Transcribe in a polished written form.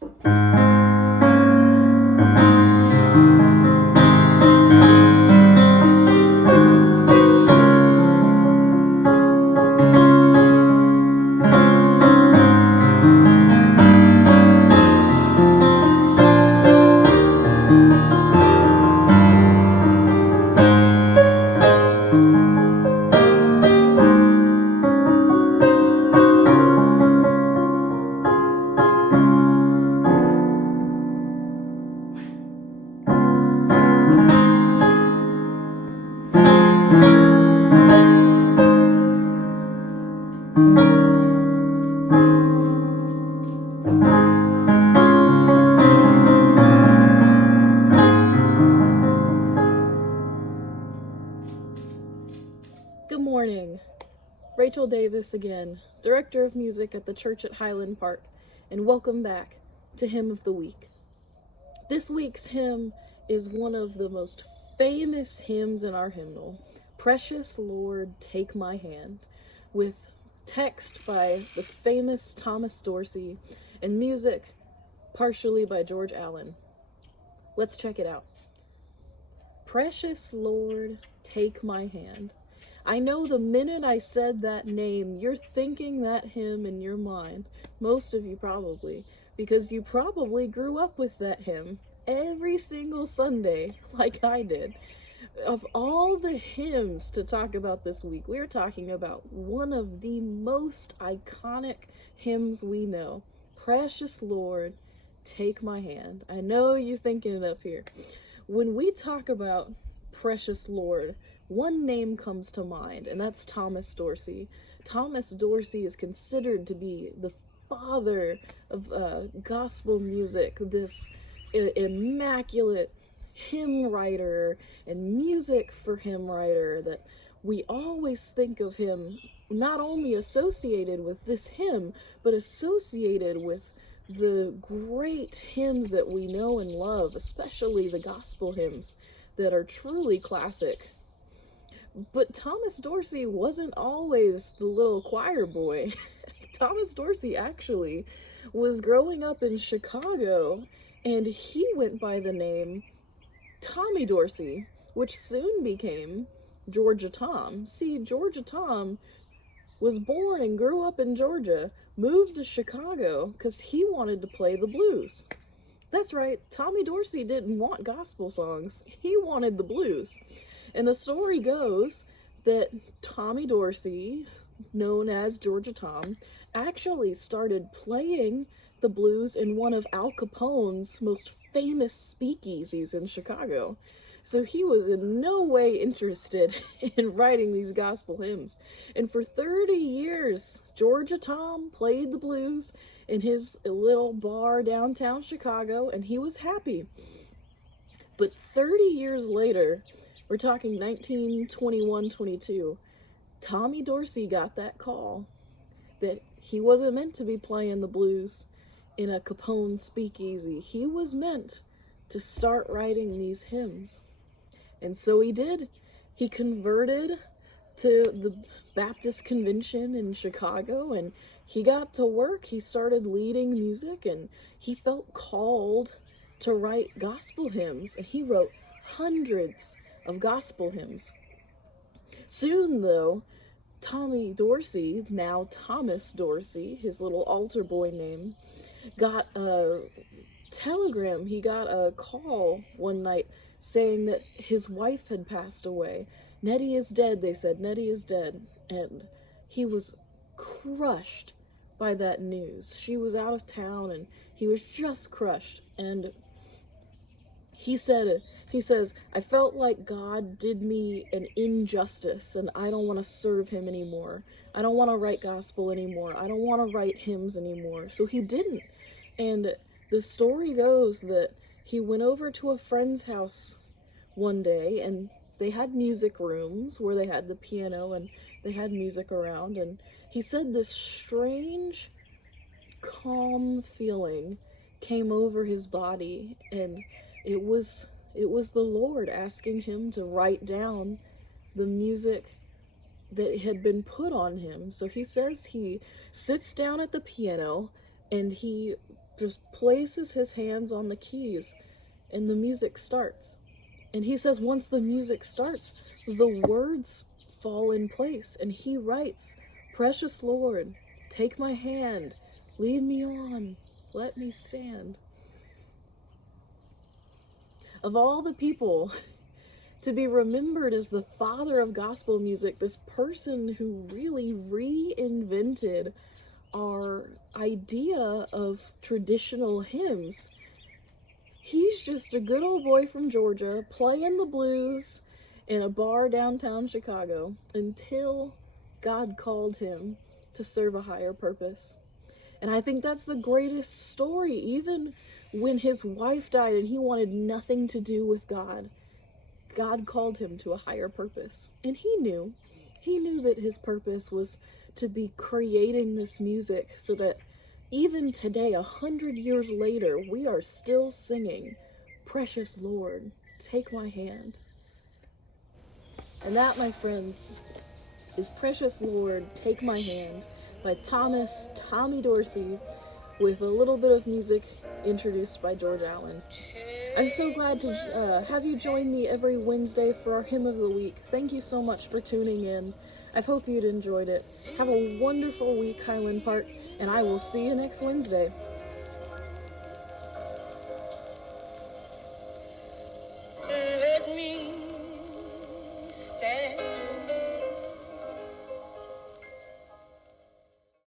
Good morning. Rachel Davis again, Director of Music at the church at Highland Park, and welcome back to Hymn of the Week. This week's hymn is one of the most famous hymns in our hymnal, Precious Lord, Take My Hand, with text by the famous Thomas Dorsey and music partially by George Allen. Let's check it out. Precious Lord, take my hand. I know the minute I said that name, you're thinking that hymn in your mind. Most of you probably, because you probably grew up with that hymn every single Sunday, like I did. Of all the hymns to talk about this week, we're talking about one of the most iconic hymns we know. Precious Lord, take my hand. I know you're thinking it up here. When we talk about Precious Lord, one name comes to mind, and that's Thomas Dorsey. Thomas Dorsey is considered to be the father of gospel music, this immaculate hymn writer and music for hymn writer that we always think of him not only associated with this hymn, but associated with the great hymns that we know and love, especially the gospel hymns that are truly classic. But Thomas Dorsey wasn't always the little choir boy. Thomas Dorsey actually was growing up in Chicago, and he went by the name Tommy Dorsey, which soon became Georgia Tom. See, Georgia Tom was born and grew up in Georgia, moved to Chicago because he wanted to play the blues. That's right, Tommy Dorsey didn't want gospel songs, he wanted the blues. And the story goes that Tommy Dorsey, known as Georgia Tom, actually started playing the blues in one of Al Capone's most famous speakeasies in Chicago. So he was in no way interested in writing these gospel hymns. And for 30 years, Georgia Tom played the blues in his little bar downtown Chicago, and he was happy. But 30 years later, we're talking 1921-22, Tommy Dorsey got that call that he wasn't meant to be playing the blues in a Capone speakeasy. He was meant to start writing these hymns. And so he did. He converted to the Baptist Convention in Chicago, and he got to work. He started leading music, and he felt called to write gospel hymns, and he wrote hundreds of gospel hymns. Soon, though, Tommy Dorsey, now Thomas Dorsey, his little altar boy name, got a telegram. He got a call one night saying that his wife had passed away. Nettie is dead, they said. Nettie is dead. And he was crushed by that news. She was out of town, and he was just crushed. And he says, I felt like God did me an injustice, and I don't want to serve him anymore. I don't want to write gospel anymore. I don't want to write hymns anymore. So he didn't. And the story goes that he went over to a friend's house one day, and they had music rooms where they had the piano and they had music around. And he said this strange, calm feeling came over his body, and it was the Lord asking him to write down the music that had been put on him. So he says he sits down at the piano and he just places his hands on the keys and the music starts. And he says once the music starts, the words fall in place, and he writes, "Precious Lord, take my hand, lead me on, let me stand." Of all the people to be remembered as the father of gospel music, this person who really reinvented our idea of traditional hymns, he's just a good old boy from Georgia playing the blues in a bar downtown Chicago until God called him to serve a higher purpose. And I think that's the greatest story. Even when his wife died and he wanted nothing to do with God, God called him to a higher purpose. And he knew that his purpose was to be creating this music so that even today, 100 years later, we are still singing, "Precious Lord, take my hand." And that, my friends, is "Precious Lord, Take My Hand" by Tommy Dorsey, with a little bit of music introduced by George Allen. I'm so glad to have you join me every Wednesday for our Hymn of the Week. Thank you so much for tuning in. I hope you'd enjoyed it. Have a wonderful week, Highland Park, and I will see you next Wednesday.